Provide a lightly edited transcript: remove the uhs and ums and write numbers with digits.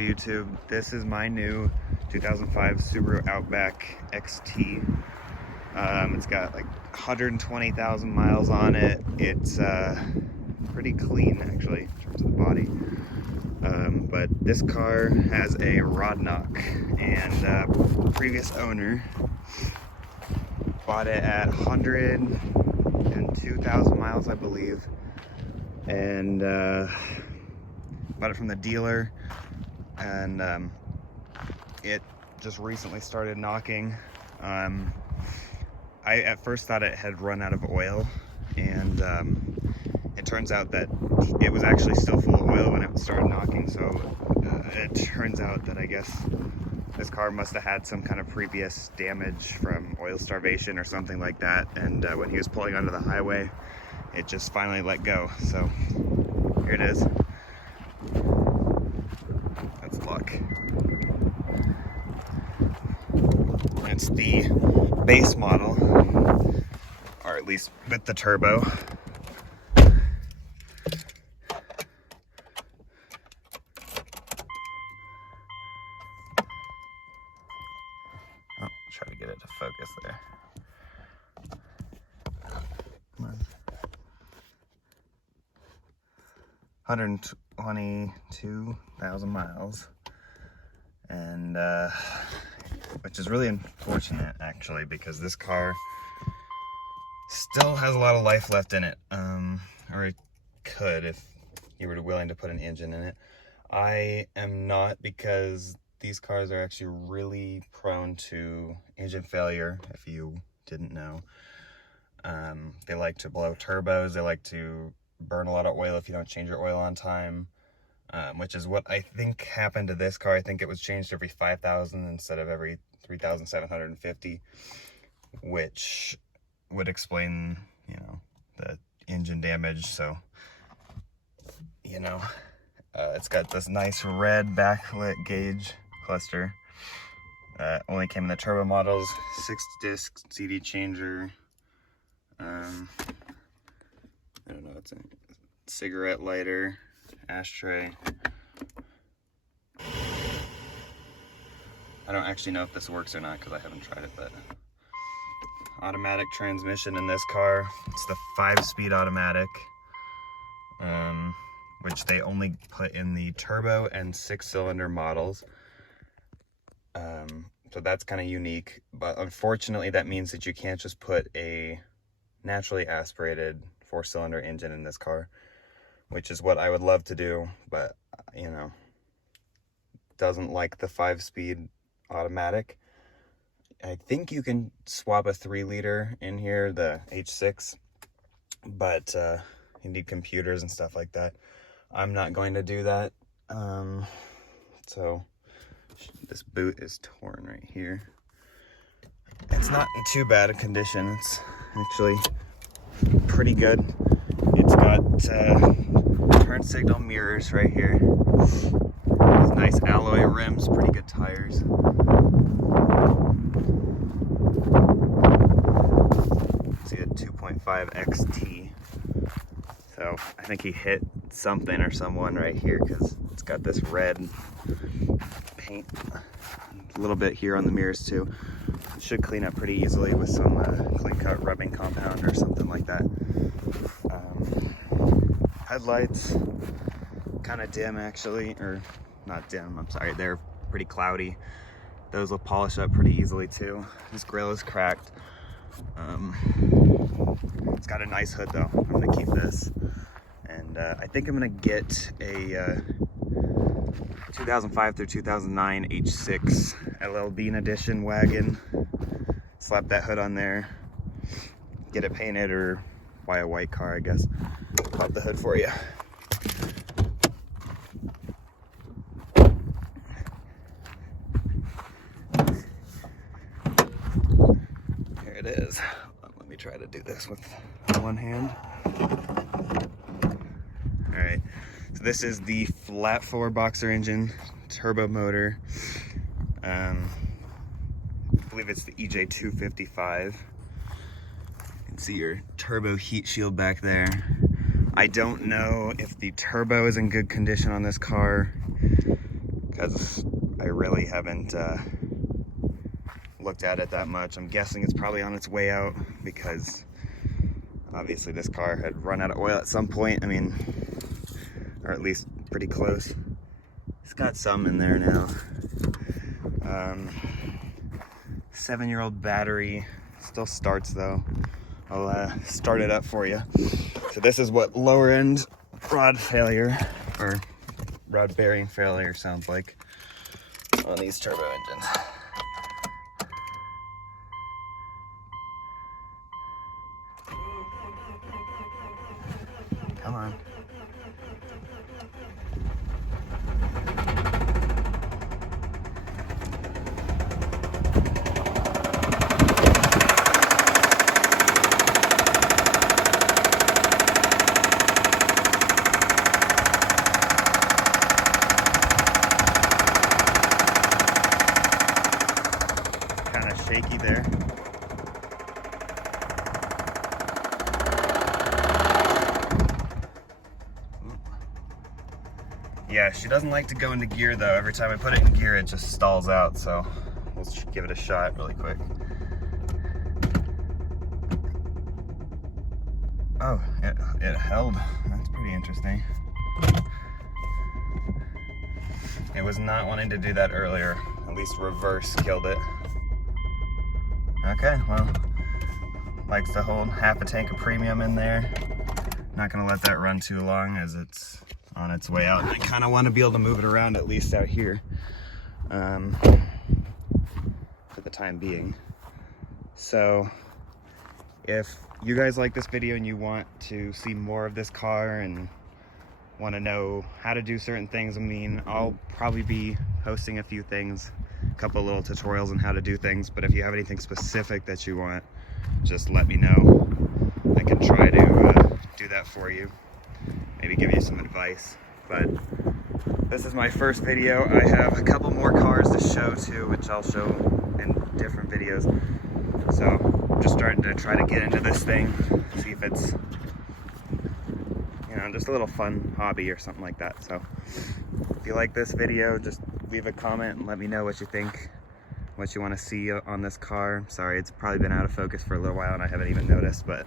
YouTube. This is my new 2005 Subaru Outback XT. It's got like 120,000 miles on it. It's pretty clean actually in terms of the body. But this car has a rod knock, and previous owner bought it at 102,000 miles, I believe, and bought it from the dealer, and it just recently started knocking. I at first thought it had run out of oil, and it turns out that it was actually still full of oil when it started knocking. So it turns out that I guess this car must have had some kind of previous damage from oil starvation or something like that, and when he was pulling onto the highway, it just finally let go. So here it is. That's luck. It's the base model, or at least with the turbo. Try to get it to focus there. Come on. 122,000 miles, and which is really unfortunate actually, because this car still has a lot of life left in it, or it could if you were willing to put an engine in it. I am not, because these cars are actually really prone to engine failure, if you didn't know. They like to blow turbos, they like to burn a lot of oil if you don't change your oil on time, which is what I think happened to this car. I think it was changed every 5,000 instead of every 3,750, which would explain, the engine damage. So, it's got this nice red backlit gauge cluster. Only came in the turbo models. 6-disc CD changer. I don't know, it's a cigarette lighter, ashtray. I don't actually know if this works or not because I haven't tried it, but automatic transmission in this car. It's the 5-speed automatic, which they only put in the turbo and 6-cylinder models. So that's kind of unique, but unfortunately that means that you can't just put a naturally aspirated 4-cylinder engine in this car, which is what I would love to do, but doesn't like the 5-speed automatic. I think you can swap a 3-liter in here, the H6, but you need computers and stuff like that. I'm not going to do that. So this boot is torn right here. It's not in too bad a condition. It's actually pretty good. It's got turn signal mirrors right here. These nice alloy rims, pretty good tires. See a 2.5 XT. So I think he hit something or someone right here, because it's got this red paint. A little bit here on the mirrors too. It should clean up pretty easily with some clean cut rubbing compound or something like that. Headlights kind of dim actually, or not dim, I'm sorry, they're pretty cloudy. Those will polish up pretty easily too. This grill is cracked. It's got a nice hood though. I'm gonna keep this, and I think I'm gonna get a 2005 through 2009 H6 LL Bean edition wagon. Slap that hood on there, get it painted, or buy a white car, I guess. Pop the hood for you. Here it is. Let me try to do this with one hand. All right, so this is the flat 4 boxer engine, turbo motor. I believe it's the EJ255. You can see your turbo heat shield back there. I don't know if the turbo is in good condition on this car, because I really haven't looked at it that much. I'm guessing it's probably on its way out because obviously this car had run out of oil at some point. I mean, or at least pretty close. It's got some in there now. 7-year-old battery, still starts though. I'll start it up for you. So this is what lower end rod failure or rod bearing failure sounds like on these turbo engines. Come on. Kind of shaky there. Yeah, she doesn't like to go into gear though. Every time I put it in gear, it just stalls out. So let's give it a shot really quick. Oh, it held. That's pretty interesting. It was not wanting to do that earlier. At least reverse killed it. Okay, well, likes to hold half a tank of premium in there. Not gonna let that run too long as it's on its way out. I kind of want to be able to move it around at least out here for the time being. So if you guys like this video and you want to see more of this car and want to know how to do certain things, I mean, I'll probably be posting a few things, a couple little tutorials on how to do things, but if you have anything specific that you want, just let me know. I can try to do that for you, maybe give you some advice. But this is my first video. I have a couple more cars to show too, which I'll show in different videos. So I'm just starting to try to get into this thing, see if it's, you know, just a little fun hobby or something like that. So if you like this video, just leave a comment and let me know what you think, what you want to see on this car. Sorry, it's probably been out of focus for a little while and I haven't even noticed, but